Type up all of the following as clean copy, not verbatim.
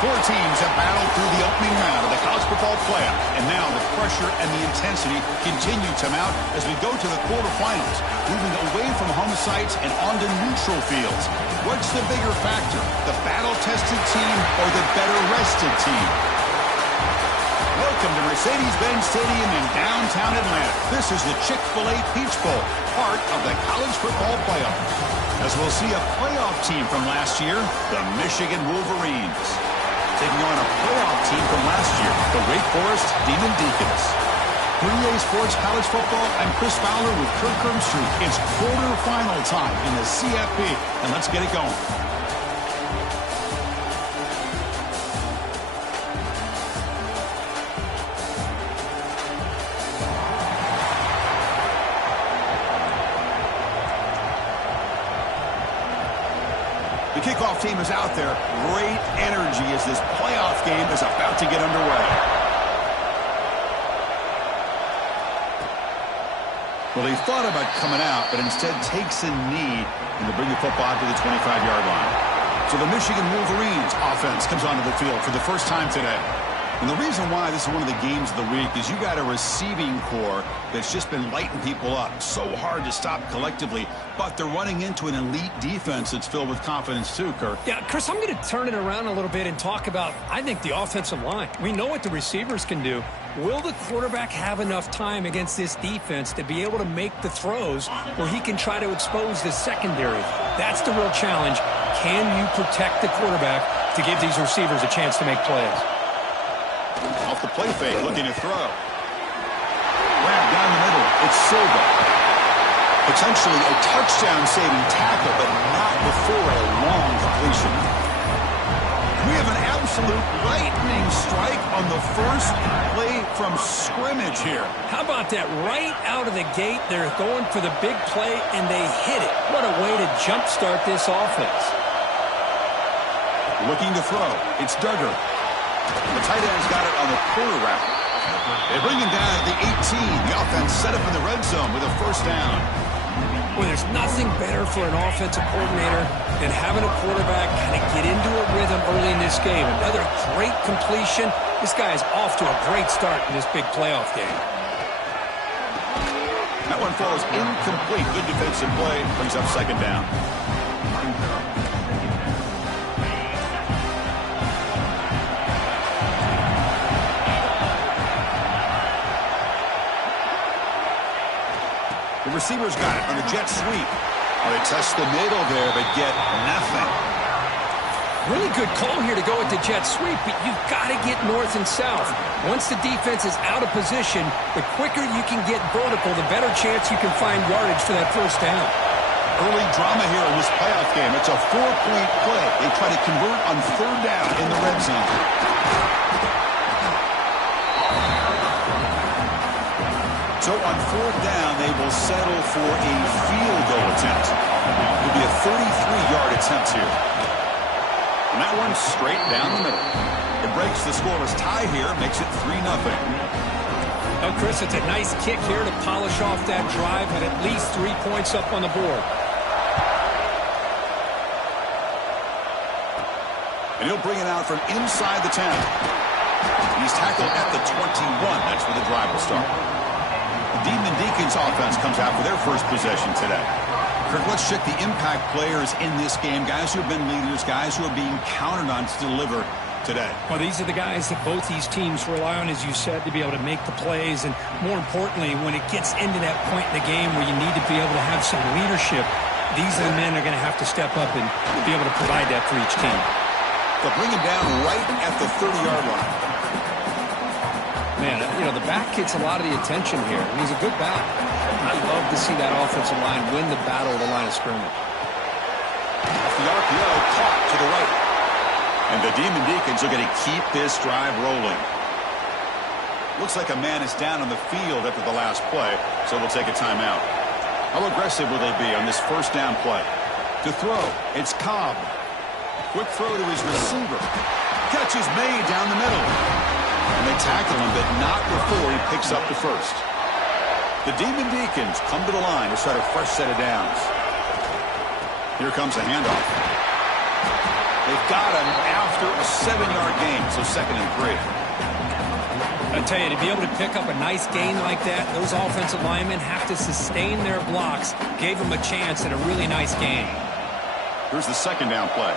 Four teams have battled through the opening round of the college football playoff, and now the pressure and the intensity continue to mount as we go to the quarterfinals, moving away from home sites and onto neutral fields. What's the bigger factor, the battle-tested team or the better-rested team? Welcome to Mercedes-Benz Stadium in downtown Atlanta. This is the Chick-fil-A Peach Bowl, part of the college football playoff. As we'll see a playoff team from last year, the Michigan Wolverines, taking on a playoff team from last year, the Wake Forest Demon Deacons. 3A Sports College Football, I'm Chris Fowler with Kirk Herbstreit. It's quarterfinal time in the CFP, and let's get it going. The kickoff team is out there. Great energy as this playoff game is about to get underway. Well, he thought about coming out, but instead takes a knee and to bring the football to the 25-yard line. So the Michigan Wolverines offense comes onto the field for the first time today. And the reason why this is one of the games of the week is you got a receiving core that's just been lighting people up. So hard to stop collectively, but they're running into an elite defense that's filled with confidence too, Kirk. Yeah, Chris, I'm going to turn it around a little bit and talk about, I think, the offensive line. We know what the receivers can do. Will the quarterback have enough time against this defense to be able to make the throws where he can try to expose the secondary? That's the real challenge. Can you protect the quarterback to give these receivers a chance to make plays? Off the play fake, looking to throw. Grab down the middle. It's Silva. Potentially a touchdown-saving tackle, but not before a long completion. We have an absolute lightning strike on the first play from scrimmage here. How about that? Right out of the gate, they're going for the big play, and they hit it. What a way to jumpstart this offense. Looking to throw. It's Duggar. The tight end's got it on the quarter route. They bring him down at the 18. The offense set up in the red zone with a first down. Well, there's nothing better for an offensive coordinator than having a quarterback kind of get into a rhythm early in this game. Another great completion. This guy is off to a great start in this big playoff game. That one falls incomplete. Good defensive play. Brings up second down. The receivers got it on the jet sweep. Oh, they test the middle there, but get nothing. Really good call here to go with the jet sweep, but you've got to get north and south. Once the defense is out of position, the quicker you can get vertical, the better chance you can find yardage for that first down. Early drama here in this playoff game. It's a 4-point play. They try to convert on third down in the red zone. So on fourth down, they will settle for a field goal attempt. It will be a 33-yard attempt here. And that one straight down the middle. It breaks the scoreless tie here, makes it 3-0. Oh, Chris, it's a nice kick here to polish off that drive with at least 3 points up on the board. And he'll bring it out from inside the 10. He's tackled at the 21. That's where the drive will start. The Demon Deacons offense comes out for their first possession today. Kirk, let's check the impact players in this game. Guys who have been leaders, guys who are being counted on to deliver today. Well, these are the guys that both these teams rely on, as you said, to be able to make the plays. And more importantly, when it gets into that point in the game where you need to be able to have some leadership, these are the men that are going to have to step up and be able to provide that for each team. They'll bring him down right at the 30-yard line. Man, you know, the back gets a lot of the attention here. And he's a good back. I love to see that offensive line win the battle of the line of scrimmage. Off the RPO, caught to the right. And the Demon Deacons are going to keep this drive rolling. Looks like a man is down on the field after the last play, so we'll take a timeout. How aggressive will they be on this first down play? To throw, it's Cobb. Quick throw to his receiver. Catch is made down the middle. And they tackle him, but not before he picks up the first. The Demon Deacons come to the line to start a fresh set of downs. Here comes a handoff. They've got him after a 7-yard gain, so 2nd and 3. I tell you, to be able to pick up a nice gain like that, those offensive linemen have to sustain their blocks. Gave them a chance at a really nice game. Here's the 2nd down play.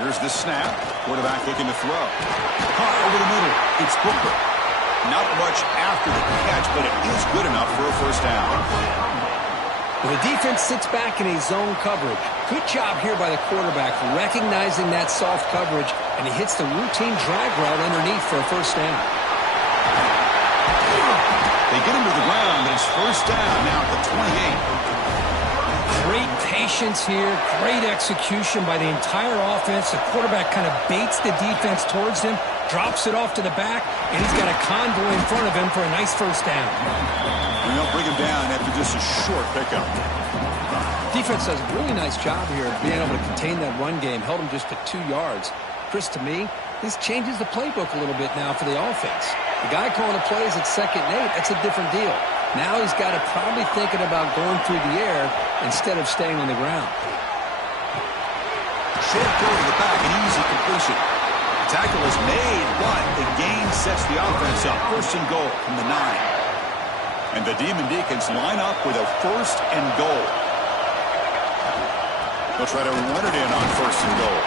Here's the snap. Quarterback looking to throw. Caught over the middle. It's Booker. Not much after the catch, but it is good enough for a 1st down. The defense sits back in a zone coverage. Good job here by the quarterback recognizing that soft coverage, and he hits the routine drag route underneath for a 1st down. They get him to the ground, and it's 1st down now at the 28. Great patience here, great execution by the entire offense. The quarterback kind of baits the defense towards him, drops it off to the back, and he's got a convoy in front of him for a nice 1st down. And they'll bring him down after just a short pickup. Defense does a really nice job here of being able to contain that run game. Held him just to 2 yards. Chris, to me, this changes the playbook a little bit now for the offense. The guy calling the plays at 2nd and 8, that's a different deal. Now he's got to probably thinking about going through the air instead of staying on the ground. Short go to the back, an easy completion. The tackle is made, but the gain sets the offense up. 1st and goal from the 9. And the Demon Deacons line up with a 1st and goal. They'll try to run it in on 1st and goal.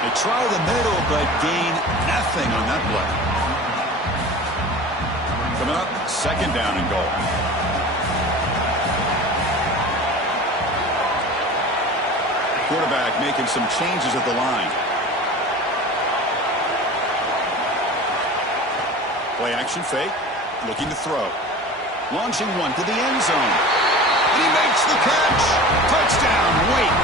They try the middle, but gain nothing on that play. Coming up, 2nd down and goal. Quarterback making some changes at the line. Play action fake, looking to throw. Launching one to the end zone. And he makes the catch. Touchdown, Wake.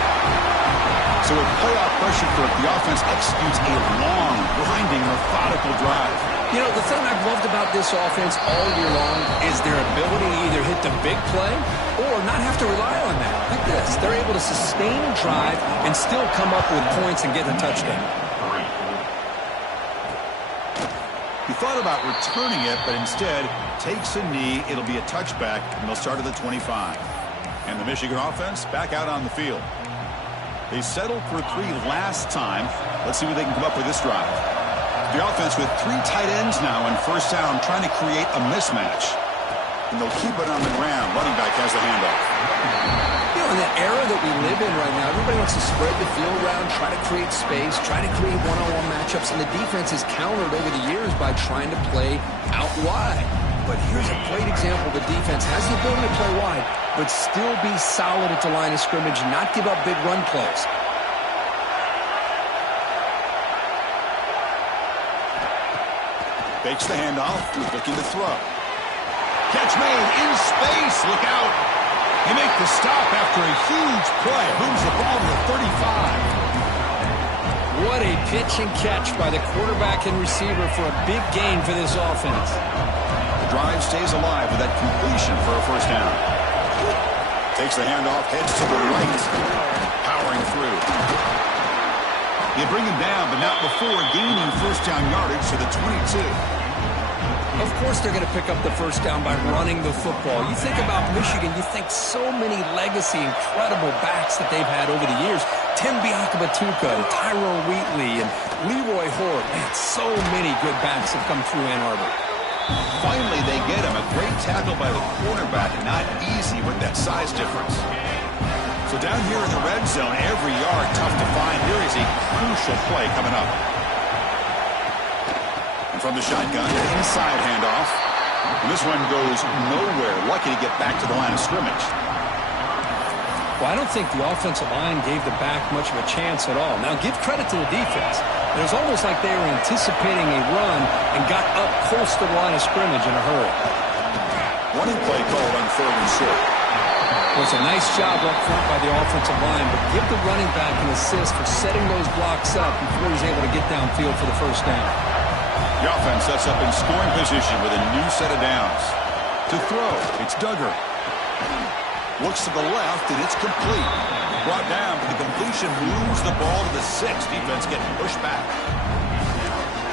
So with playoff pressure for it, the offense executes a long, grinding, methodical drive. You know, the thing I've loved about this offense all year long is their ability to either hit the big play or not have to rely on that. Like this. They're able to sustain a drive and still come up with points and get a touchdown. He thought about returning it, but instead takes a knee. It'll be a touchback, and they'll start at the 25. And the Michigan offense back out on the field. They settled for 3 last time. Let's see what they can come up with this drive. The offense with 3 tight ends now in 1st down, trying to create a mismatch. And they'll keep it on the ground. Running back has the handoff. You know, in that era that we live in right now, everybody wants to spread the field around, try to create space, try to create one-on-one matchups, and the defense is countered over the years by trying to play out wide. But here's a great example. The defense has the ability to play wide, but still be solid at the line of scrimmage, not give up big run plays. Fakes the handoff, looking to throw. Catch made in space, look out. They make the stop after a huge play. Moves the ball to the 35. What a pitch and catch by the quarterback and receiver for a big gain for this offense. The drive stays alive with that completion for a 1st down. Takes the handoff, heads to the right. Powering through. You bring him down, but not before gaining 1st down yardage to the 22. Of course they're going to pick up the 1st down by running the football. You think about Michigan, you think so many legacy, incredible backs that they've had over the years. Tim Biakabatuka and Tyrone Wheatley and Leroy Hort. Man, so many good backs have come through Ann Arbor. Finally, they get him. A great tackle by the quarterback. Not easy with that size difference. So down here in the red zone, every yard tough to find. Here is a crucial play coming up. And from the shotgun, inside handoff. And this one goes nowhere. Lucky to get back to the line of scrimmage. Well, I don't think the offensive line gave the back much of a chance at all. Now, give credit to the defense. It was almost like they were anticipating a run and got up close to the line of scrimmage in a hurry. Running play called on 3rd and short. It was a nice job up front by the offensive line, but give the running back an assist for setting those blocks up before he's able to get downfield for the 1st down. The offense sets up in scoring position with a new set of downs. To throw, it's Duggar. Looks to the left, and it's complete. Brought down, but the completion moves the ball to the 6. Defense getting pushed back.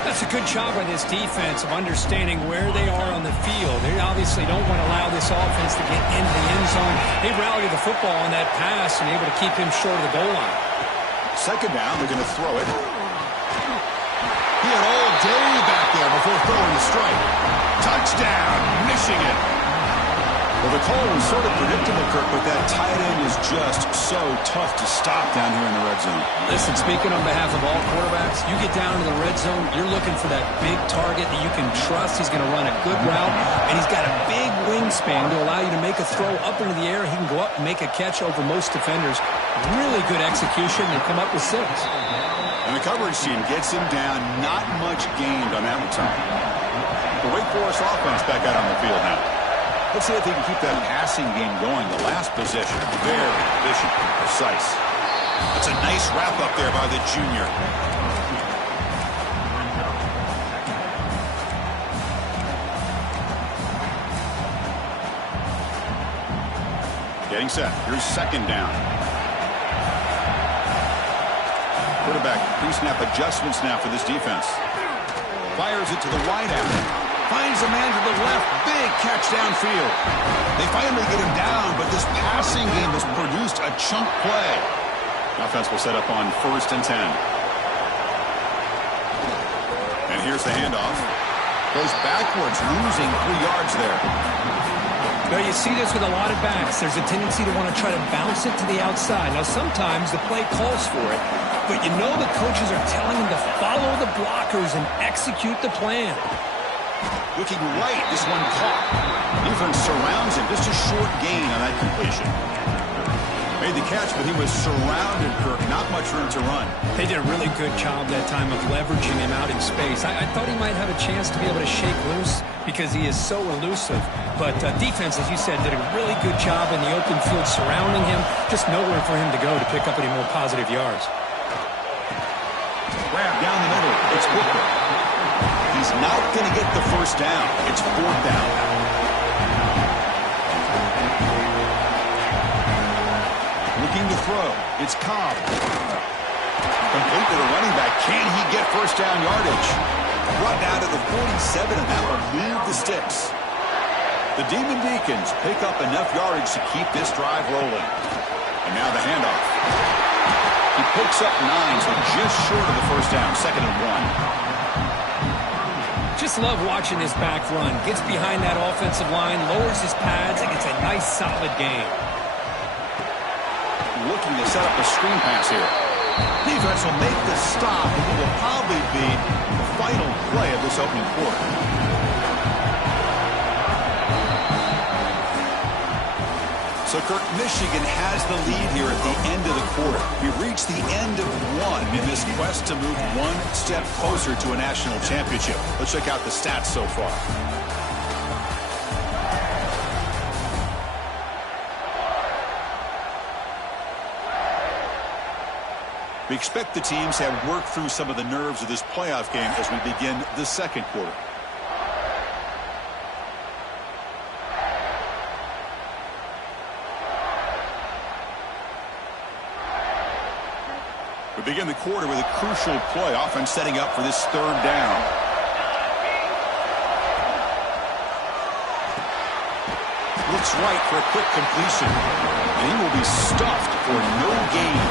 That's a good job by this defense of understanding where they are on the field. They obviously don't want to allow this offense to get into the end zone. They rallied the football on that pass and able to keep him short of the goal line. Second down, they're going to throw it. He had all day back there before throwing the strike. Touchdown, Michigan. Well, the call was sort of predictable, Kirk, but that tight end is just so tough to stop down here in the red zone. Listen, speaking on behalf of all quarterbacks, you get down to the red zone, you're looking for that big target that you can trust. He's going to run a good route, and he's got a big wingspan to allow you to make a throw up into the air. He can go up and make a catch over most defenders. Really good execution. They come up with 6. And the coverage team gets him down. Not much gained on that return. The Wake Forest offense back out on the field now. Let's see if they can keep that passing game going. The last possession, very efficient and precise. That's a nice wrap up there by the junior. Getting set. Here's second down. Quarterback pre-snap adjustments now for this defense. Fires it to the wide out. Finds a man to the left. Big catch downfield. They finally get him down, but this passing game has produced a chunk play. Offense will set up on 1st and 10. And here's the handoff. Goes backwards, losing 3 yards there. Now, you see this with a lot of backs. There's a tendency to want to try to bounce it to the outside. Now, sometimes the play calls for it, but you know the coaches are telling them to follow the blockers and execute the plan. Looking right, this one caught. Defense surrounds him. Just a short gain on that completion. Made the catch, but he was surrounded, Kirk. Not much room to run. They did a really good job that time of leveraging him out in space. I thought he might have a chance to be able to shake loose because he is so elusive. But defense, as you said, did a really good job in the open field surrounding him. Just nowhere for him to go to pick up any more positive yards. Grab down the middle. It's Booker. He's not going to get the first down. It's 4th down. Looking to throw. It's Cobb. Complete to the running back. Can he get first down yardage? Brought down to the 47, and that will leave the sticks. The Demon Deacons pick up enough yardage to keep this drive rolling. And now the handoff. He picks up 9, so just short of the first down. 2nd and 1. Just love watching this back run. Gets behind that offensive line, lowers his pads, and gets a nice, solid gain. Looking to set up a screen pass here. Defense will make the stop, and it will probably be the final play of this opening quarter. So, Kirk, Michigan has the lead here at the end of the quarter. We've reached the end of 1 in this quest to move 1 step closer to a national championship. Let's check out the stats so far. We expect the teams to have worked through some of the nerves of this playoff game as we begin the second quarter. We begin the quarter with a crucial play, offense setting up for this 3rd down. Looks right for a quick completion, and he will be stuffed for no gain.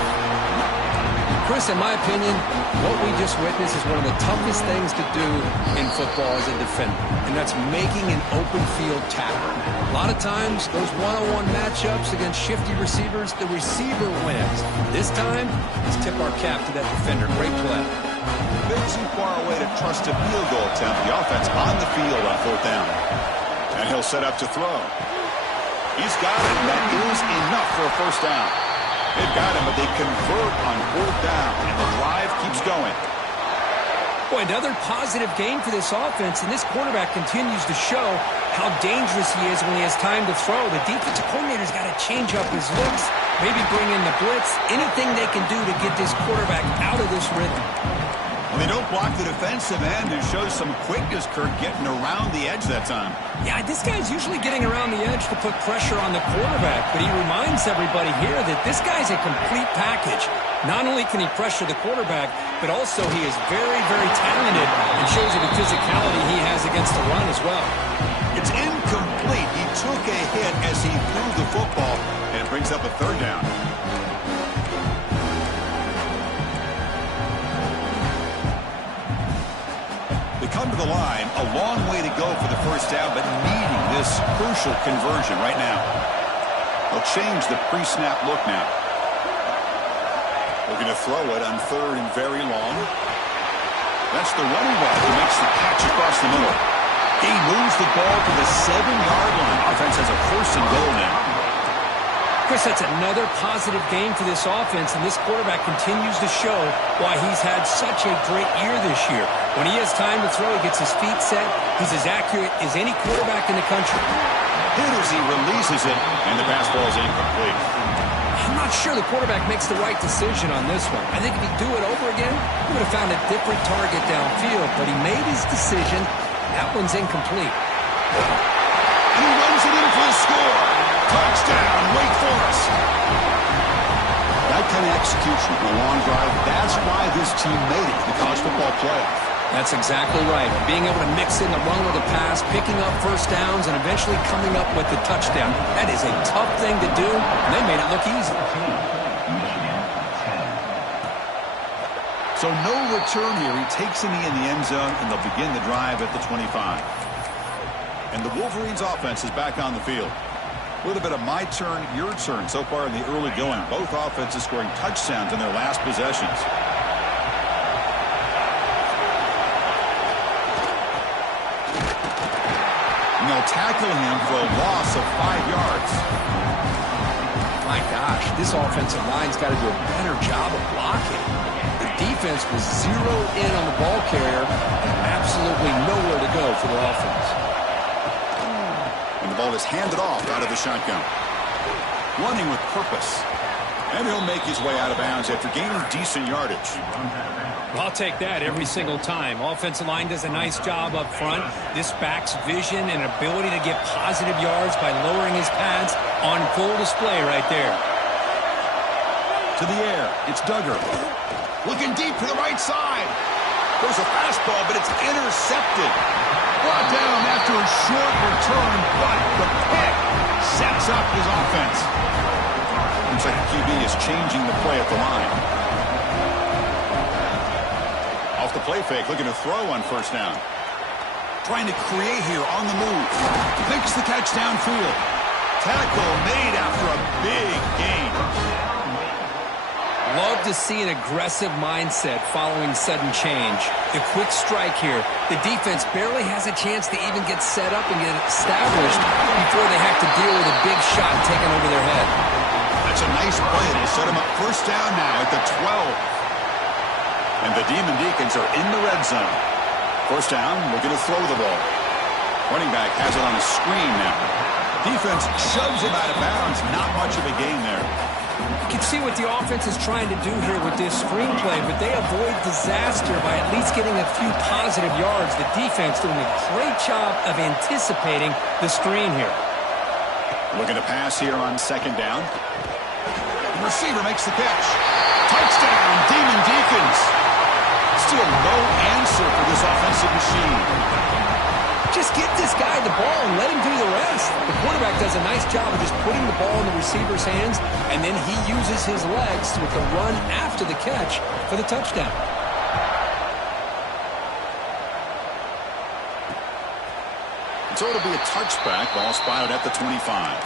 Chris, in my opinion, what we just witnessed is one of the toughest things to do in football as a defender, and that's making an open field tackle. A lot of times, those one-on-one matchups against shifty receivers, the receiver wins. This time, let's tip our cap to that defender. Great play. Bit too far away to trust a field goal attempt. The offense on the field on 4th down. And he'll set up to throw. He's got it. That is enough for a first down. They've got him, but they convert on 4th down, and the drive keeps going. Boy, another positive gain for this offense, and this quarterback continues to show how dangerous he is when he has time to throw. The defensive coordinator's got to change up his looks, maybe bring in the blitz, anything they can do to get this quarterback out of this rhythm. Well, they don't block the defensive end and shows some quickness, Kirk, getting around the edge that time. Yeah, this guy's usually getting around the edge to put pressure on the quarterback, but he reminds everybody here that this guy's a complete package. Not only can he pressure the quarterback, but also he is very, very talented and shows you the physicality he has against the run as well. It's incomplete. He took a hit as he threw the football, and it brings up a 3rd down. come to the line. A long way to go for the first down, but needing this crucial conversion right now. They'll change the pre-snap look now. Looking to throw it on 3rd and very long. That's the running back who makes the catch across the middle. He moves the ball to the 7-yard line. Offense has a 1st and goal now. Chris, that's another positive game for this offense, and this quarterback continues to show why he's had such a great year this year. When he has time to throw, he gets his feet set. He's as accurate as any quarterback in the country. Hit as he releases it, and the pass ball is incomplete. I'm not sure the quarterback makes the right decision on this one. I think if he'd do it over again, he would have found a different target downfield, but he made his decision. That one's incomplete. And he runs it in for the score. Touchdown, Wake Forest. That kind of execution on a long drive, that's why this team made it to the college football playoff. That's exactly right. Being able to mix in the run with the pass, picking up first downs, and eventually coming up with the touchdown. That is a tough thing to do, and they made it look easy. So no return here. He takes in the end zone, and they'll begin the drive at the 25. And the Wolverines' offense is back on the field. A little bit of my turn, your turn so far in the early going. Both offenses scoring touchdowns in their last possessions. And they'll tackle him for a loss of 5 yards. My gosh, this offensive line's got to do a better job of blocking. The defense was zeroed in on the ball carrier and absolutely nowhere to go for the offense. And the ball is handed off out of the shotgun. Running with purpose. And he'll make his way out of bounds after gaining decent yardage. I'll take that every single time. Offensive line does a nice job up front. This back's vision and ability to get positive yards by lowering his pads on full display right there. To the air, it's Duggar. Looking deep to the right side. There's a fastball, but it's intercepted. Brought down after a short return, but the pick sets up his offense. Looks like the QB is changing the play at the line. Off the play fake, looking to throw on first down. Trying to create here on the move. Makes the catch downfield. Tackle made after a big gain. Love to see an aggressive mindset following sudden change. The quick strike here. The defense barely has a chance to even get set up and get established before they have to deal with a big shot taken over their head. That's a nice play. It'll set him up first down now at the 12. And the Demon Deacons are in the red zone. First down, looking to throw the ball. Running back has it on a screen now. Defense shoves him out of bounds. Not much of a gain there. You can see what the offense is trying to do here with this screenplay, but they avoid disaster by at least getting a few positive yards. The defense doing a great job of anticipating the screen here. Looking to pass here on second down. The receiver makes the catch. Touchdown, Demon Deacons. Still no answer for this offensive machine. Just get this guy the ball and let him do the rest. The quarterback does a nice job of just putting the ball in the receiver's hands, and then he uses his legs with the run after the catch for the touchdown. So it'll be a touchback. Ball spotted at the 25.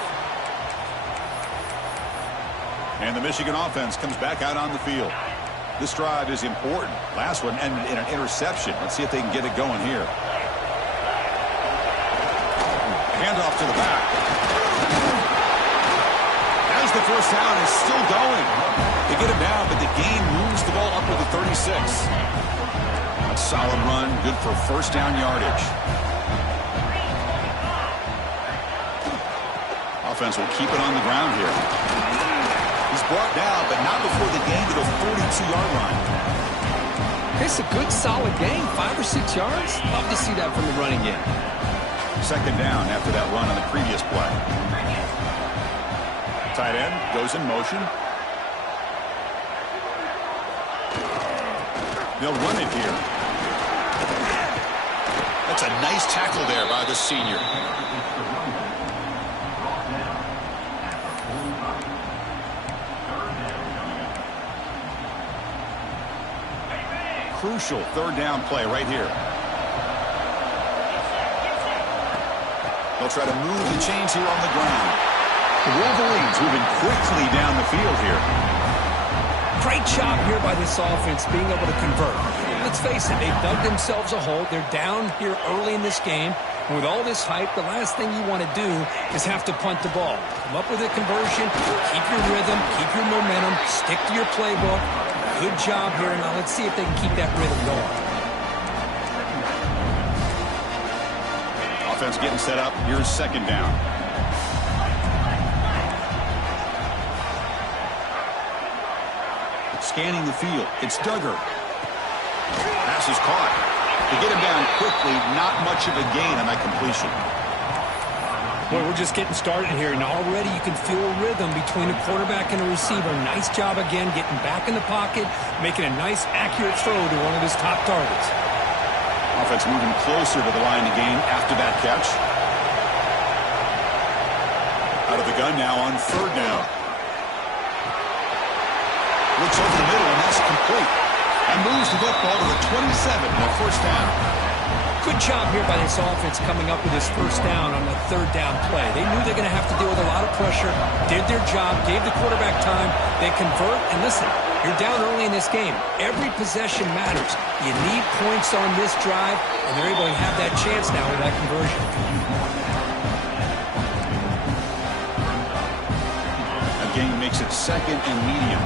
And the Michigan offense comes back out on the field. This drive is important. Last one ended in an interception. Let's see if they can get it going here. Handoff to the back. As the first down is still going. They get him down, but the gain moves the ball up to the 36. A solid run, good for first down yardage. Offense will keep it on the ground here. He's brought down, but not before the gain to the 42-yard line. It's a good, solid gain, 5 or 6 yards. Love to see that from the running game. Second down after that run on the previous play. Tight end goes in motion. They'll run it here. That's a nice tackle there by the senior. Crucial third down play right here. They'll try to move the chains here on the ground. The Wolverines moving quickly down the field here. Great job here by this offense being able to convert. Let's face it, they dug themselves a hole. They're down here early in this game. And with all this hype, the last thing you want to do is have to punt the ball. Come up with a conversion, keep your rhythm, keep your momentum, stick to your playbook. Good job here. Now let's see if they can keep that rhythm going. Offense getting set up. Here's second down. Scanning the field. It's Duggar. Pass is caught. To get him down quickly, not much of a gain on that completion. Well, we're just getting started here, and already you can feel a rhythm between a quarterback and a receiver. Nice job again getting back in the pocket, making a nice, accurate throw to one of his top targets. Offense moving closer to the line to gain after that catch. Out of the gun now on third down. Looks over the middle, and that's complete. And moves the football to the 27 on first down. Good job here by this offense coming up with this first down on the third down play. They knew they're going to have to deal with a lot of pressure, did their job, gave the quarterback time. They convert, and listen, you're down early in this game. Every possession matters. You need points on this drive, and they're able to have that chance now with that conversion. Again, makes it second and medium.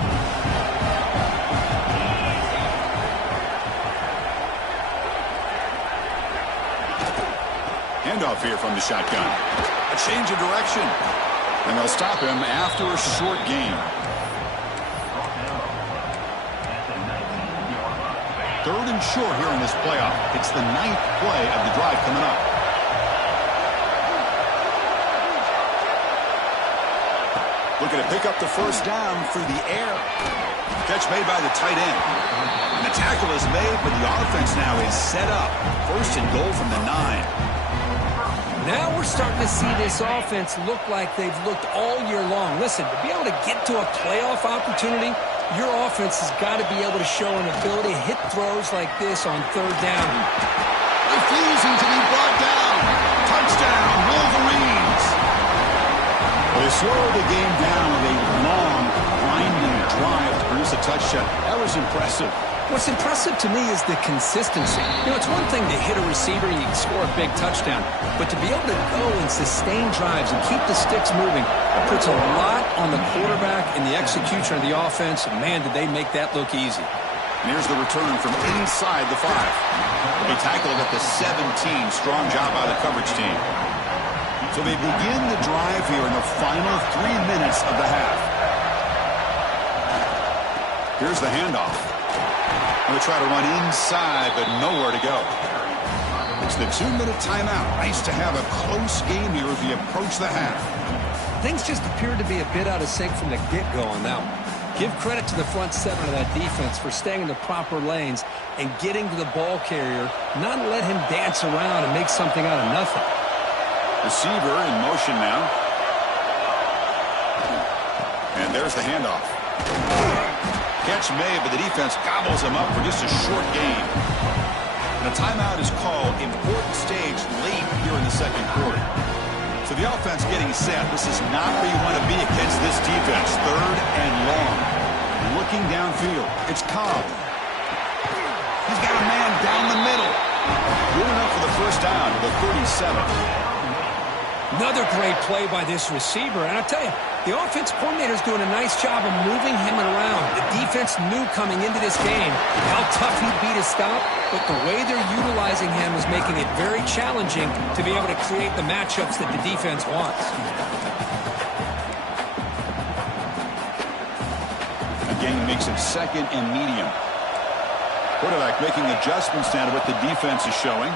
Handoff here from the shotgun. A change of direction. And they'll stop him after a short gain. Third and short here in this playoff. It's the 9th play of the drive coming up. Looking to pick up the first down through the air. Catch made by the tight end. And the tackle is made, but the offense now is set up. First and goal from the 9. Now we're starting to see this offense look like they've looked all year long. Listen, to be able to get to a playoff opportunity, your offense has got to be able to show an ability to hit throws like this on third down. Refusing to be brought down. Touchdown, Wolverines. They slowed the game down with a long, grinding drive to produce a touchdown. That was impressive. What's impressive to me is the consistency. You know, it's one thing to hit a receiver and you can score a big touchdown, but to be able to go and sustain drives and keep the sticks moving, that puts a lot on the quarterback and the execution of the offense. And man, did they make that look easy. And here's the return from inside the 5. They tackled at the 17. Strong job by the coverage team. So they begin the drive here in the final 3 minutes of the half. Here's the handoff. Going to try to run inside, but nowhere to go. It's the 2-minute timeout. Nice to have a close game here as we approach the half. Things just appeared to be a bit out of sync from the get-go on that one. Give credit to the front 7 of that defense for staying in the proper lanes and getting to the ball carrier, not let him dance around and make something out of nothing. Receiver in motion now. And there's the handoff. Catch made, but the defense gobbles him up for just a short gain. And a timeout is called. Important stage late here in the second quarter. So the offense getting set. This is not where you want to be against this defense. Third and long. Looking downfield. It's Cobb. He's got a man down the middle. Good enough for the first down to the 37. Another great play by this receiver. And I'll tell you, the offense coordinator is doing a nice job of moving him around. The defense knew coming into this game how tough he'd be to stop, but the way they're utilizing him is making it very challenging to be able to create the matchups that the defense wants. Again, makes it second and medium. Quarterback making adjustments now to what the defense is showing.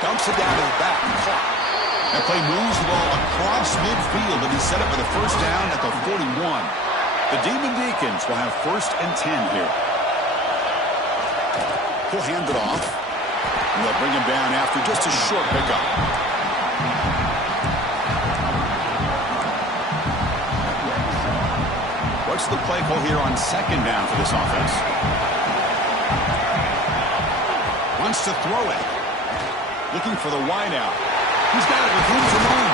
Dumps it down to the back. That play moves the ball across midfield and be set up for the first down at the 41. The Demon Deacons will have first and 10 here. He'll hand it off. And they'll bring him down after just a short pickup. What's the play call here on second down for this offense? Wants to throw it. Looking for the wideout. He's got it with room to run.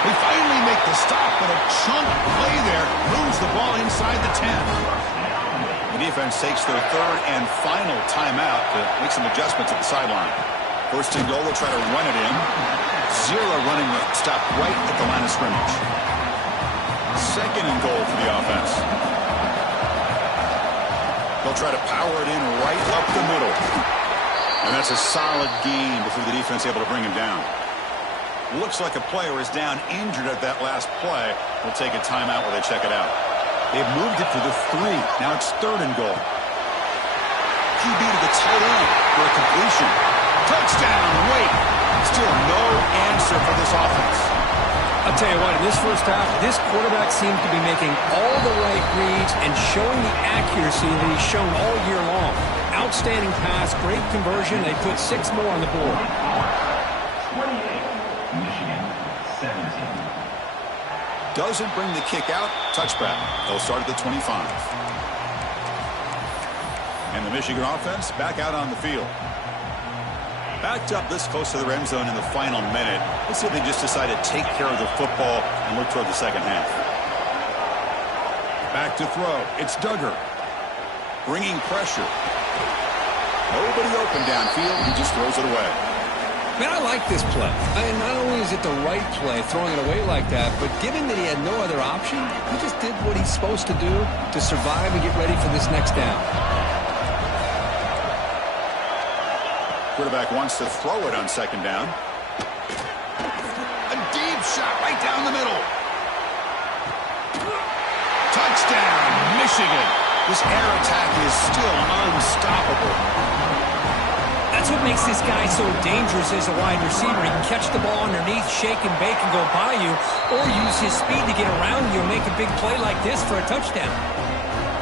They finally make the stop, but a chunk play there moves the ball inside the 10. The defense takes their third and final timeout to make some adjustments at the sideline. First and goal, they'll try to run it in. Zero running stop right at the line of scrimmage. Second and goal for the offense. They'll try to power it in right up the middle. And that's a solid gain before the defense able to bring him down. Looks like a player is down injured at that last play. We'll take a timeout while they check it out. They've moved it to the 3. Now it's third and goal. QB to the tight end for a completion. Touchdown, wait. Still no answer for this offense. I'll tell you what, in this first half, this quarterback seems to be making all the right reads and showing the accuracy that he's shown all year long. Outstanding pass, great conversion. They put 6 more on the board. 28, Michigan, 17. Doesn't bring the kick out. Touchback. They'll start at the 25. And the Michigan offense back out on the field. Backed up this close to the end zone in the final minute. Let's see if they just decide to take care of the football and look toward the second half. Back to throw. It's Duggar. Bringing pressure. Nobody open downfield. He just throws it away. Man, I like this play. Not only is it the right play, throwing it away like that, but given that he had no other option, he just did what he's supposed to do to survive and get ready for this next down. Quarterback wants to throw it on second down. A deep shot right down the middle. Touchdown, Michigan. This air attack is still unstoppable. That's what makes this guy so dangerous as a wide receiver. He can catch the ball underneath, shake and bake and go by you, or use his speed to get around you and make a big play like this for a touchdown.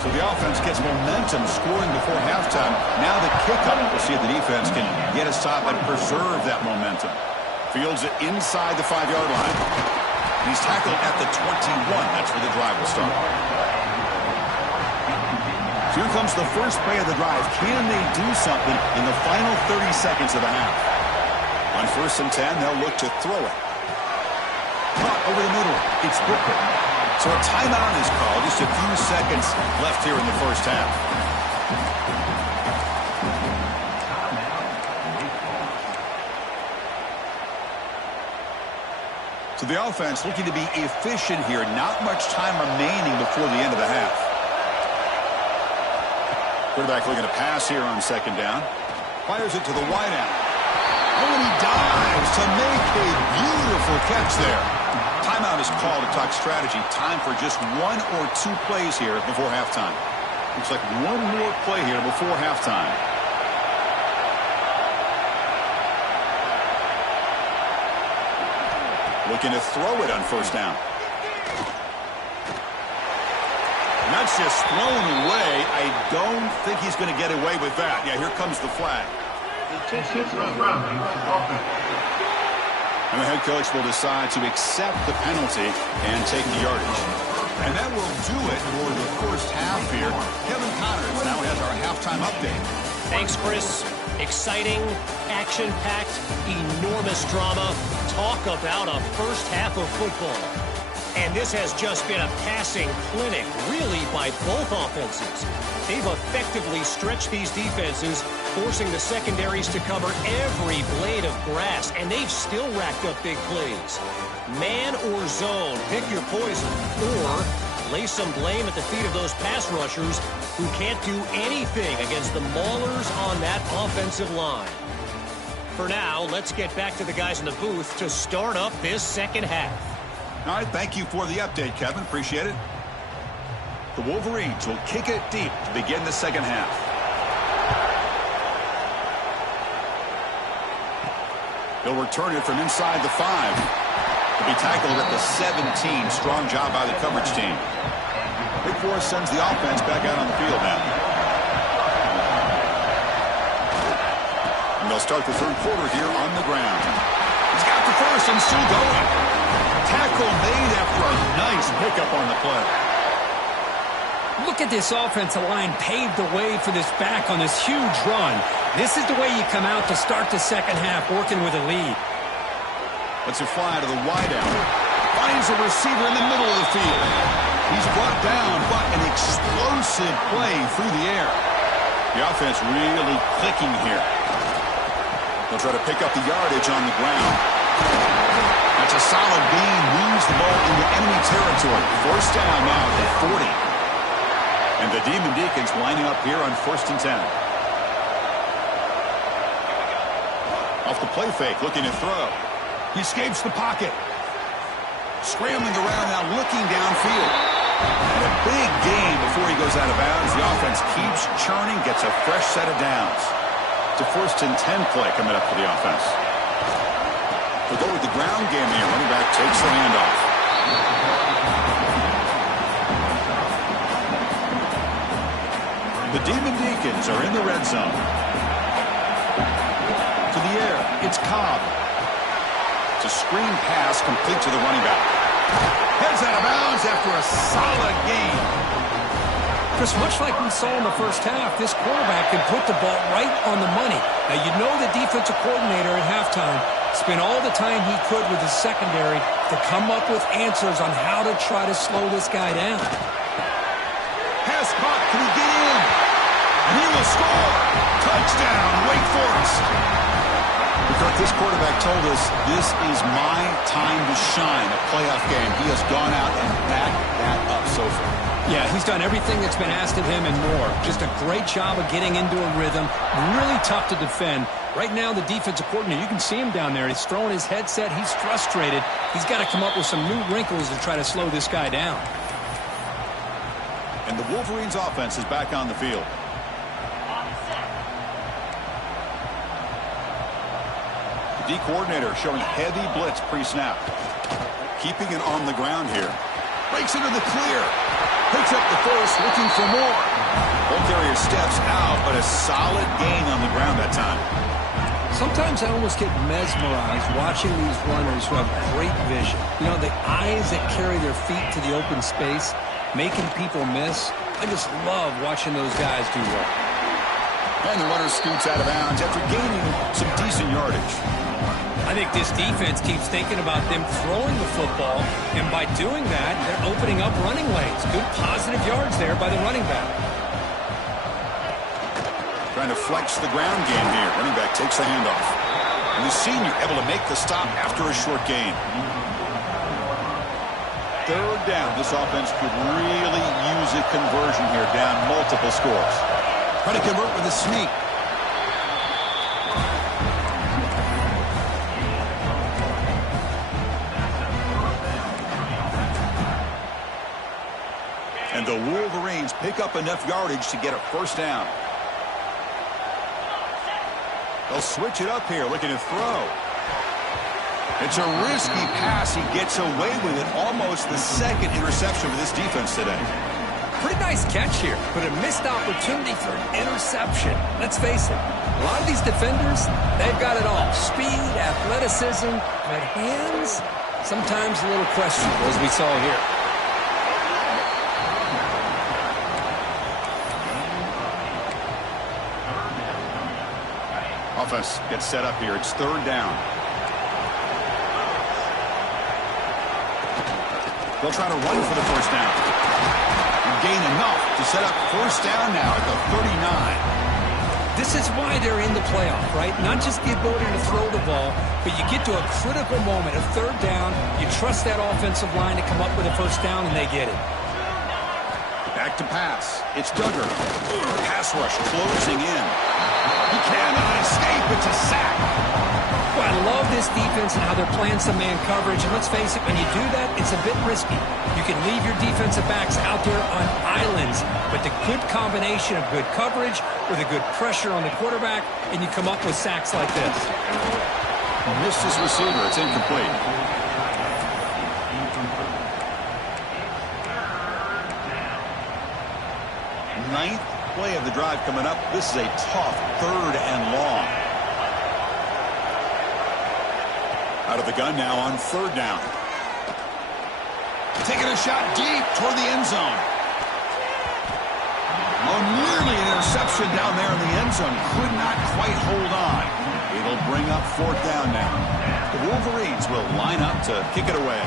So the offense gets momentum scoring before halftime. Now the kickoff. We'll see if the defense can get a stop and preserve that momentum. Fields it inside the 5-yard line. He's tackled at the 21. That's where the drive will start. Here comes the first play of the drive. Can they do something in the final 30 seconds of the half? On 1st and 10, they'll look to throw it. Caught over the middle. It's Booker. So a timeout is called. Just a few seconds left here in the first half. So the offense looking to be efficient here. Not much time remaining before the end of the half. Quarterback looking to pass here on second down. Fires it to the wideout. Oh, and he dives to make a beautiful catch there. Timeout is called to talk strategy. Time for just 1 or 2 plays here before halftime. Looks like one more play here before halftime. Looking to throw it on first down. And that's just thrown away. I don't think he's going to get away with that. Yeah, here comes the flag. And the head coach will decide to accept the penalty and take the yardage. And that will do it for the first half here. Kevin Connors now has our halftime update. Thanks, Chris. Exciting, action-packed, enormous drama. Talk about a first half of football. And this has just been a passing clinic, really, by both offenses. They've effectively stretched these defenses, forcing the secondaries to cover every blade of grass, and they've still racked up big plays. Man or zone, pick your poison, or lay some blame at the feet of those pass rushers who can't do anything against the maulers on that offensive line. For now, let's get back to the guys in the booth to start up this second half. All right, thank you for the update, Kevin. Appreciate it. The Wolverines will kick it deep to begin the second half. They'll return it from inside the 5. They'll be tackled at the 17. Strong job by the coverage team. Big Force sends the offense back out on the field now. And they'll start the third quarter here on the ground. He's got the first and still going. Tackle made after a nice pickup on the play. Look at this offensive line paved the way for this back on this huge run. This is the way you come out to start the second half, working with a lead. Lets it fly to the wideout. Finds a receiver in the middle of the field. He's brought down, but an explosive play through the air. The offense really clicking here. They'll try to pick up the yardage on the ground. That's a solid gain. Moves the ball into enemy territory. First down now at the 40. And the Demon Deacons lining up here on 1st and 10. Off the play fake, looking to throw. He escapes the pocket. Scrambling around now, looking downfield. And a big gain before he goes out of bounds. The offense keeps churning, gets a fresh set of downs. It's a 1st and 10 play coming up for the offense. We'll go with the ground game here. Running back takes the handoff. The Demon Deacons are in the red zone. To the air, it's Cobb. It's a screen pass complete to the running back. Heads out of bounds after a solid gain. Chris, much like we saw in the first half, this quarterback can put the ball right on the money. Now, you know the defensive coordinator at halftime spent all the time he could with his secondary to come up with answers on how to try to slow this guy down. Pass caught. Can he get in? And he will score. Touchdown, Wake Forest. Because this quarterback told us this is my time to shine, a playoff game. He has gone out and backed that up so far. Yeah, he's done everything that's been asked of him and more. Just a great job of getting into a rhythm. Really tough to defend. Right now, the defensive coordinator, you can see him down there. He's throwing his headset. He's frustrated. He's got to come up with some new wrinkles to try to slow this guy down. And the Wolverines' offense is back on the field. The D coordinator showing heavy blitz pre-snap. Keeping it on the ground here. Breaks into the clear. Picks up the first, looking for more. Ball carrier steps out, but a solid gain on the ground that time. Sometimes I almost get mesmerized watching these runners who have great vision. You know, the eyes that carry their feet to the open space, making people miss. I just love watching those guys do well. And the runner scoots out of bounds after gaining some decent yardage. I think this defense keeps thinking about them throwing the football, and by doing that, they're opening up running lanes. Good positive yards there by the running back. Trying to flex the ground game here. Running back takes the handoff. And the senior able to make the stop after a short gain. 3rd down. This offense could really use a conversion here, down multiple scores. Try to convert with a sneak. And the Wolverines pick up enough yardage to get a 1st down. They'll switch it up here, looking to throw. It's a risky pass. He gets away with it. Almost the 2nd interception for this defense today. Pretty nice catch here, but a missed opportunity for an interception. Let's face it, a lot of these defenders, they've got it all. Speed, athleticism, but hands, sometimes a little questionable, as we saw here. Offense gets set up here. It's 3rd down. They'll try to run for the 1st down. And gain enough to set up 1st down now at the 39. This is why they're in the playoff, right? Not just the ability to throw the ball, but you get to a critical moment, a 3rd down. You trust that offensive line to come up with a 1st down, and they get it. Back to pass. It's Duggar. Pass rush closing in. He cannot escape. It's a sack. Well, I love this defense and how they're playing some man coverage. And let's face it, when you do that, it's a bit risky. You can leave your defensive backs out there on islands, but the good combination of good coverage with a good pressure on the quarterback, and you come up with sacks like this. Missed his receiver. It's incomplete. Ninth play of the drive coming up. This is a tough 3rd and long. Out of the gun now on 3rd down. Taking a shot deep toward the end zone. Oh, nearly an interception down there in the end zone. Could not quite hold on. It'll bring up 4th down now. The Wolverines will line up to kick it away.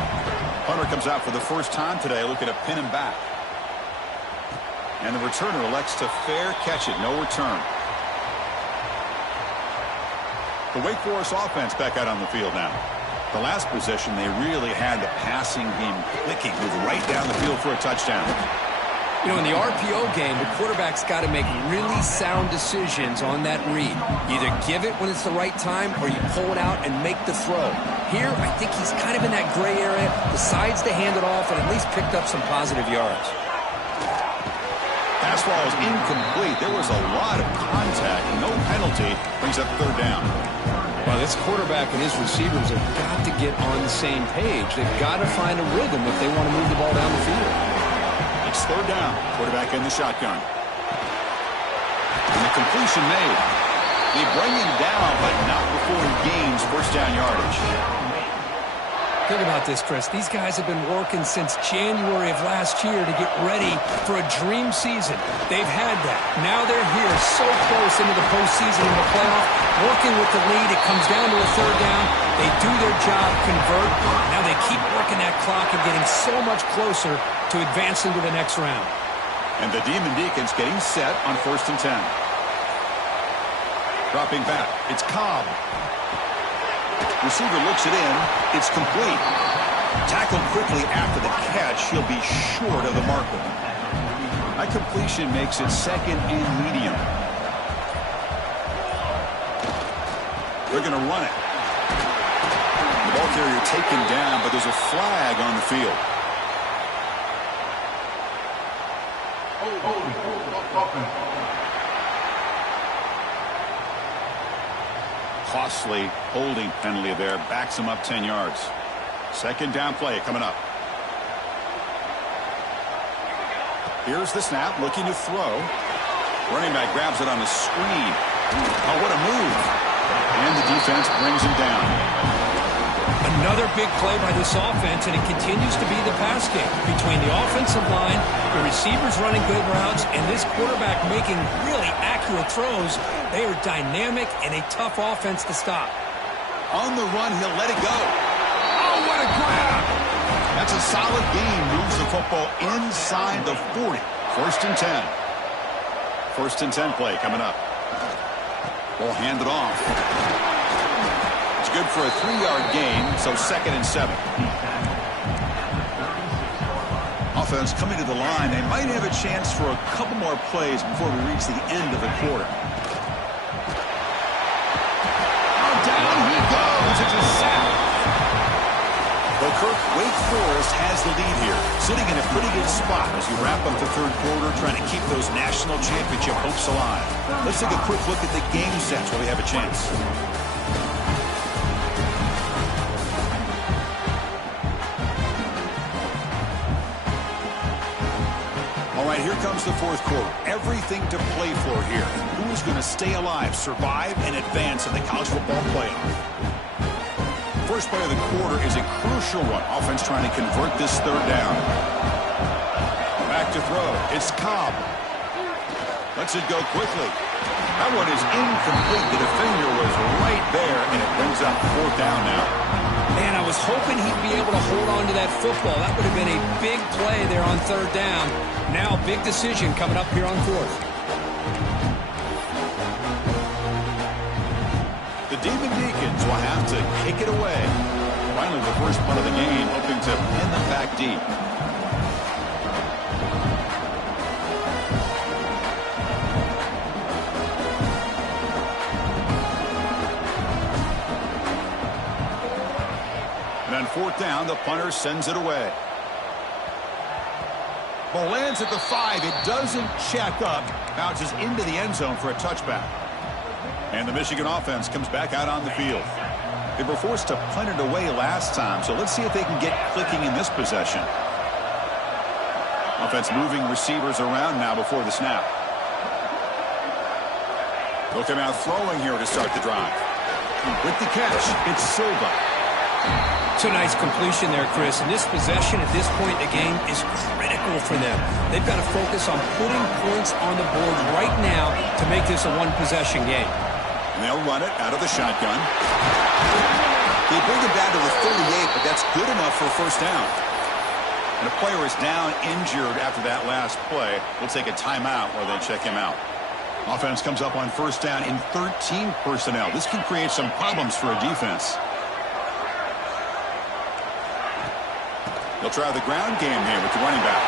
Punter comes out for the first time today, looking to pin him back. And the returner elects to fair catch it. No return. The Wake Forest offense back out on the field now. The last possession, they really had the passing game clicking, move right down the field for a touchdown. You know, in the RPO game, the quarterback's got to make really sound decisions on that read. Either give it when it's the right time or you pull it out and make the throw. Here, I think he's kind of in that gray area, decides to hand it off and at least picked up some positive yards. Pass ball is incomplete. There was a lot of contact. No penalty. Brings up third down. Well, this quarterback and his receivers have got to get on the same page. They've got to find a rhythm if they want to move the ball down the field. It's third down. Quarterback in the shotgun. And the completion made. They bring him down, but not before he gains first down yardage. Think about this, Chris. These guys have been working since January of last year to get ready for a dream season. They've had that. Now they're here so close into the postseason and the playoff, working with the lead. It comes down to a third down. They do their job, convert. Now they keep working that clock and getting so much closer to advancing to the next round. And the Demon Deacons getting set on 1st and 10. Dropping back. It's Cobb. Receiver looks it in. It's complete. Tackled quickly after the catch. He'll be short of the marker. That completion makes it second and medium. They're going to run it. The ball carrier taken down, but there's a flag on the field. Costly holding penalty there. Backs him up 10 yards. Second down play coming up. Here's the snap, looking to throw. Running back grabs it on the screen. Oh, what a move. And the defense brings him down. Another big play by this offense, and it continues to be the pass game. Between the offensive line, the receivers running good routes, and this quarterback making really accurate throws, they are dynamic and a tough offense to stop. On the run, he'll let it go. Oh, what a grab! That's a solid gain. Moves the football inside the 40. 1st and 10. 1st and 10 play coming up. Ball handed off. It's good for a 3-yard gain, so 2nd and 7. Offense coming to the line. They might have a chance for a couple more plays before we reach the end of the quarter. Oh, down he goes. It's a sack. Well, Kirk, Wake Forest has the lead here, sitting in a pretty good spot as we wrap up the third quarter, trying to keep those national championship hopes alive. Let's take a quick look at the game sets where we have a chance. All right, here comes the fourth quarter. Everything to play for here. Who is going to stay alive, survive, and advance in the college football playoff? First play of the quarter is a crucial one. Offense trying to convert this third down. Back to throw. It's Cobb. Lets it go quickly. That one is incomplete. The defender was right there, and it brings up 4th down now. Man, I was hoping he'd be able to hold on to that football. That would have been a big play there on 3rd down. Now, big decision coming up here on 4th. The Demon Deacons will have to kick it away. Finally, the first punt of the game, hoping to pin them back deep. And on 4th down, the punter sends it away. Ball lands at the 5. It doesn't check up. Bounces into the end zone for a touchback. And the Michigan offense comes back out on the field. They were forced to punt it away last time, so let's see if they can get clicking in this possession. Offense moving receivers around now before the snap. They'll come out throwing here to start the drive. With the catch, it's Silva. It's a nice completion there, Chris. And this possession at this point in the game is critical for them. They've got to focus on putting points on the board right now to make this a one-possession game. And they'll run it out of the shotgun. They bring him down to the 38, but that's good enough for a first down. And a player is down injured after that last play. We'll take a timeout while they check him out. Offense comes up on first down in 13 personnel. This can create some problems for a defense. They'll try the ground game here with the running back.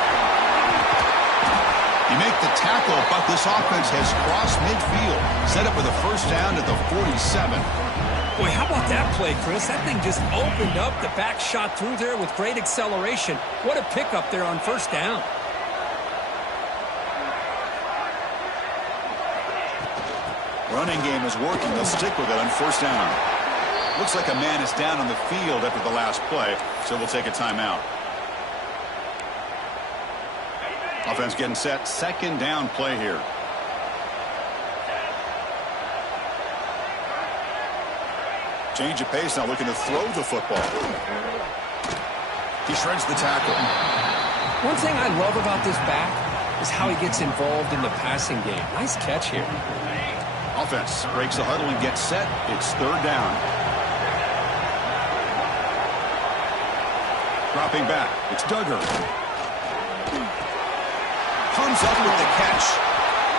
You make the tackle, but this offense has crossed midfield. Set up with a first down at the 47. Boy, how about that play, Chris? That thing just opened up. The back shot through there with great acceleration. What a pickup there on first down. Running game is working. They'll stick with it on first down. Looks like a man is down on the field after the last play, so we'll take a timeout. Offense getting set. Second down play here. Change of pace now, looking to throw the football. He shreds the tackle. One thing I love about this back is how he gets involved in the passing game. Nice catch here. Offense breaks the huddle and gets set. It's third down. Dropping back. It's Duggar. Comes up with the catch.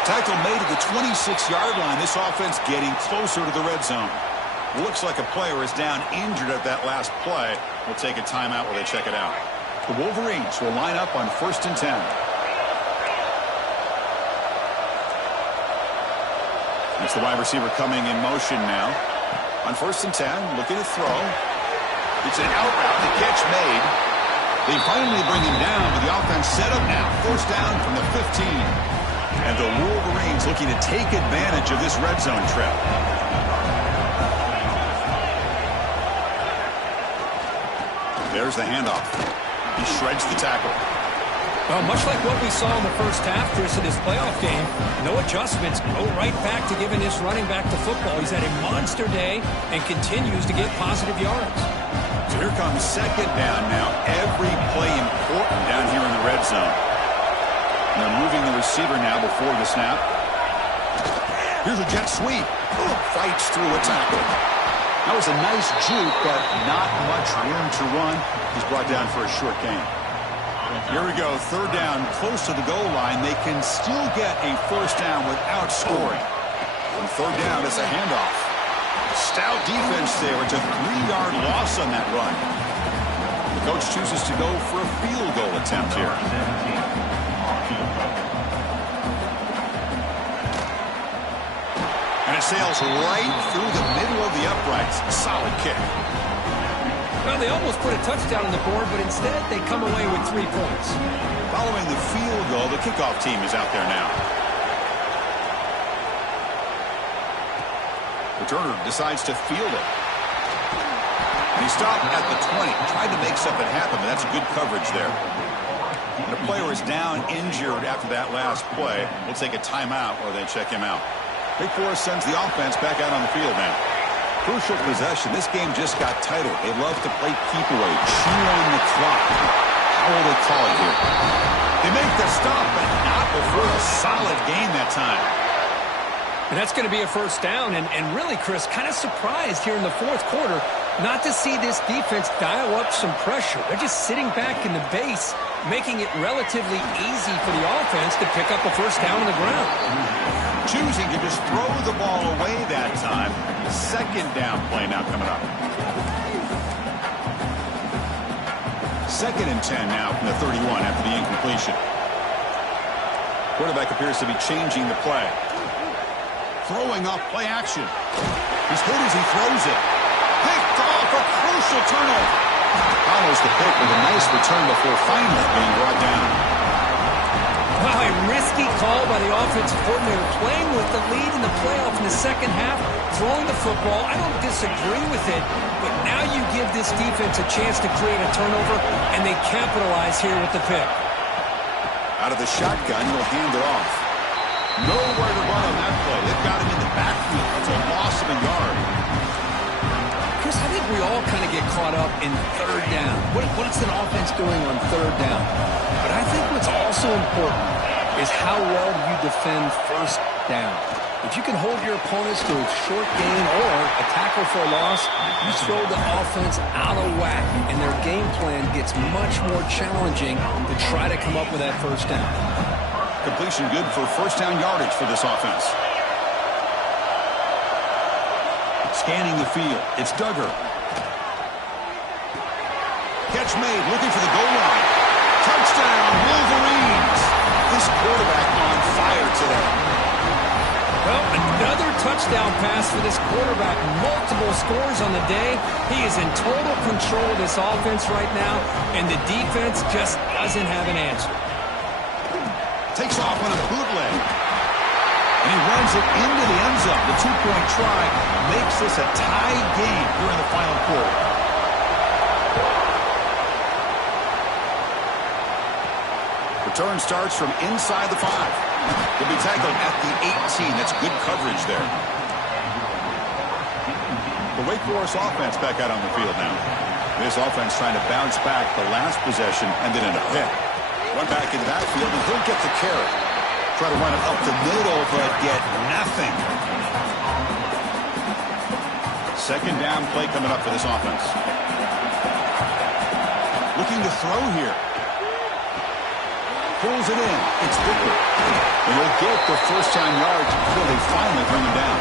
Tackle made at the 26-yard line. This offense getting closer to the red zone. Looks like a player is down injured at that last play. We'll take a timeout while they check it out. The Wolverines will line up on first and 10. It's the wide receiver coming in motion now. On first and 10, looking to throw. It's an out route. The catch made. They finally bring him down, but the offense set up now. First down from the 15. And the Wolverines looking to take advantage of this red zone trip. There's the handoff. He shreds the tackle. Well, much like what we saw in the first half, Chris, in this playoff game, no adjustments, go right back to giving this running back the football. He's had a monster day and continues to get positive yards. So here comes second down now. Every play important down here in the red zone. And they're moving the receiver now before the snap. Here's a jet sweep. Fights through a tackle. That was a nice juke, but not much room to run. He's brought down for a short gain. Here we go. Third down, close to the goal line. They can still get a first down without scoring. On third down, it's a handoff. Stout defense there. It's a 3-yard loss on that run. The coach chooses to go for a field goal attempt here. And it sails right through the middle of the uprights. Solid kick. Well, they almost put a touchdown on the board, but instead they come away with 3 points. Following the field goal, the kickoff team is out there now. Returner decides to field it. And he stopped at the 20. Tried to make something happen, but that's good coverage there. And the player is down injured after that last play. We'll take a timeout while they check him out. Big Forest sends the offense back out on the field now. Crucial possession. This game just got tighter. They love to play keep away, chew on the clock. How will they call it here? They make the stop, but not before a solid gain that time. And that's going to be a first down. And really, Chris, kind of surprised here in the fourth quarter not to see this defense dial up some pressure. They're just sitting back in the base, making it relatively easy for the offense to pick up a first down on the ground. Choosing to just throw the ball away that time. Second down play now coming up. Second and 10 now from the 31 after the incompletion. Quarterback appears to be changing the play. Throwing off play action. He's hit as he throws it. Picked off, a crucial turnover. Follows the pick with a nice return before finally being brought down. Wow, a risky call by the offensive coordinator, playing with the lead in the playoff in the second half, throwing the football. I don't disagree with it, but now you give this defense a chance to create a turnover, and they capitalize here with the pick. Out of the shotgun, he'll hand it off. Nowhere to run on that play. They've got him in the backfield. It's a loss of a yard. Chris, I think we all kind of get caught up in third down. What's an offense doing on third down? But I think what's also important is how well you defend first down. If you can hold your opponents to a short gain or a tackle for a loss, you throw the offense out of whack, and their game plan gets much more challenging to try to come up with that first down. Completion good for first down yardage for this offense. Scanning the field. It's Duggar. Catch made, looking for the goal line. Touchdown, Wolverines. This quarterback on fire today. Well, another touchdown pass for this quarterback. Multiple scores on the day. He is in total control of this offense right now, and the defense just doesn't have an answer. Takes off on a bootleg. And he runs it into the end zone. The two-point try makes this a tied game here in the final quarter. Return starts from inside the 5. He'll be tackled at the 18. That's good coverage there. The Wake Forest offense back out on the field now. This offense trying to bounce back the last possession and then end up hit. Run back into that field, and he'll get the carry. Try to run it up the middle, but get nothing. Second down play coming up for this offense. Looking to throw here. Pulls it in. It's Booker. And he'll get the first down yards until they finally bring him down.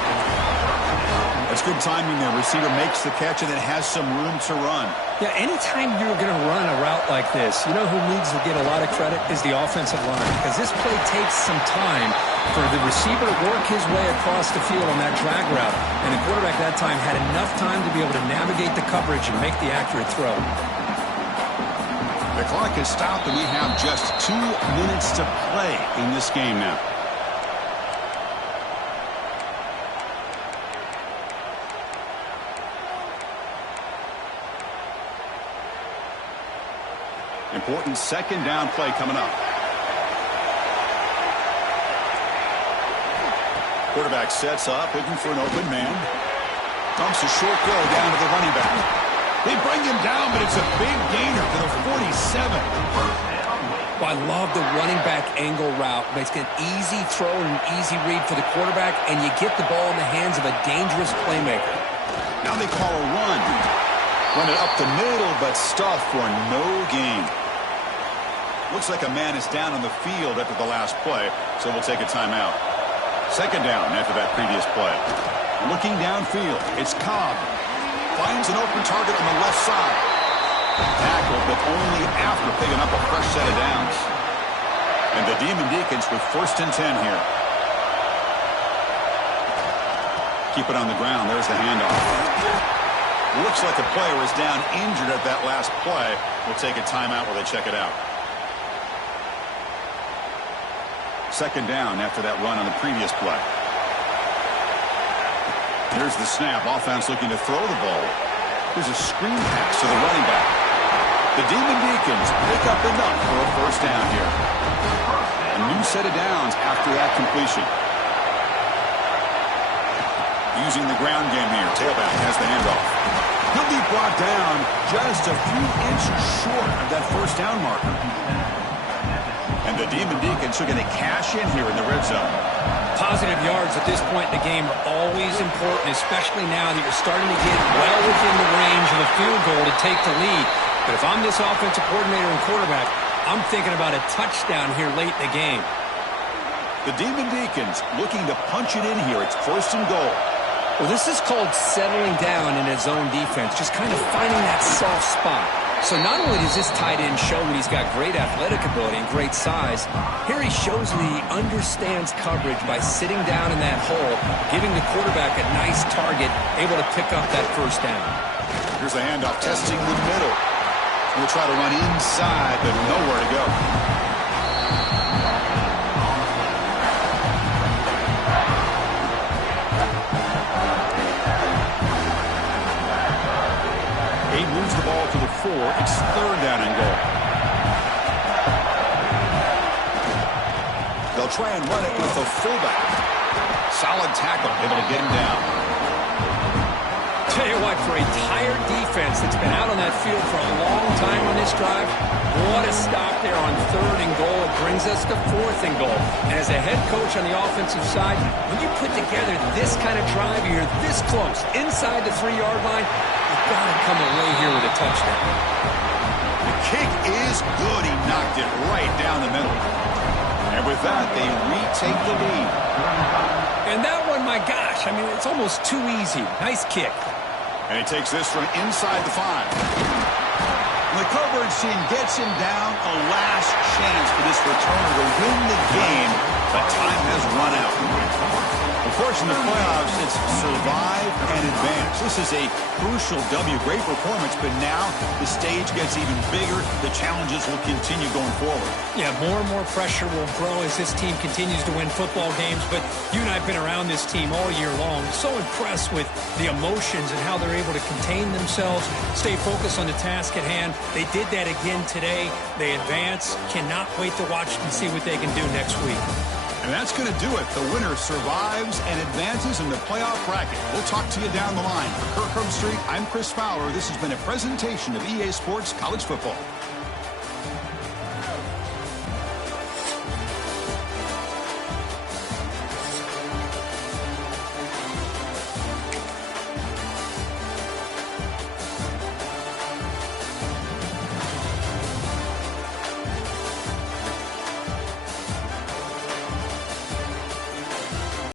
That's good timing there. Receiver makes the catch and then has some room to run. Yeah, anytime you're going to run a route like this, you know who needs to get a lot of credit is the offensive line, because this play takes some time for the receiver to work his way across the field on that drag route. And the quarterback that time had enough time to be able to navigate the coverage and make the accurate throw. The clock is stopped, and we have just 2 minutes to play in this game now. Important second down play coming up. Quarterback sets up, looking for an open man. Dumps a short go down to the running back. They bring him down, but it's a big gainer to the 47. Well, I love the running back angle route. It's an easy throw and an easy read for the quarterback, and you get the ball in the hands of a dangerous playmaker. Now they call a run. Run it up the middle, but stuffed for no gain. Looks like a man is down on the field after the last play, so we'll take a timeout. Second down after that previous play. Looking downfield, it's Cobb. Finds an open target on the left side. Tackled, but only after picking up a fresh set of downs. And the Demon Deacons with 1st and 10 here. Keep it on the ground. There's the handoff. Looks like a player is down injured at that last play. We'll take a timeout while they check it out. Second down after that run on the previous play. Here's the snap. Offense looking to throw the ball. There's a screen pass to the running back. The Demon Deacons pick up enough for a first down here. A new set of downs after that completion. Using the ground game here. Tailback has the handoff. He'll be brought down just a few inches short of that first down marker. And the Demon Deacons are going to cash in here in the red zone. Positive yards at this point in the game are always important, especially now that you're starting to get well within the range of a field goal to take the lead. But if I'm this offensive coordinator and quarterback, I'm thinking about a touchdown here late in the game. The Demon Deacons looking to punch it in here. It's 1st and goal. Well, this is called settling down in a zone defense, just kind of finding that soft spot. So not only does this tight end show that he's got great athletic ability and great size, here he shows that he understands coverage by sitting down in that hole, giving the quarterback a nice target, able to pick up that first down. Here's the handoff, testing the middle. We'll try to run inside, but nowhere to go. Moves the ball to the 4. It's 3rd down and goal. They'll try and run it with the fullback. Solid tackle, able to get him down. Tell you what, for a tired defense that's been out on that field for a long time on this drive, what a stop there on 3rd and goal. It brings us to 4th and goal. And as a head coach on the offensive side, when you put together this kind of drive, you're this close, inside the 3-yard line, you've got to come away here with a touchdown. The kick is good. He knocked it right down the middle. And with that, they retake the lead. And that one, my gosh, I mean, it's almost too easy. Nice kick. And he takes this from inside the 5. The coverage team gets him down. A last chance for this returner to win the game, but time has run out. Of course, in the playoffs, it's survive and advance. This is a crucial W. Great performance, but now the stage gets even bigger. The challenges will continue going forward. Yeah, more and more pressure will grow as this team continues to win football games, but you and I have been around this team all year long. So impressed with the emotions and how they're able to contain themselves, stay focused on the task at hand. They did that again today. They advance. Cannot wait to watch and see what they can do next week. And that's going to do it. The winner survives and advances in the playoff bracket. We'll talk to you down the line. For Kirk Street, I'm Chris Fowler. This has been a presentation of EA Sports College Football.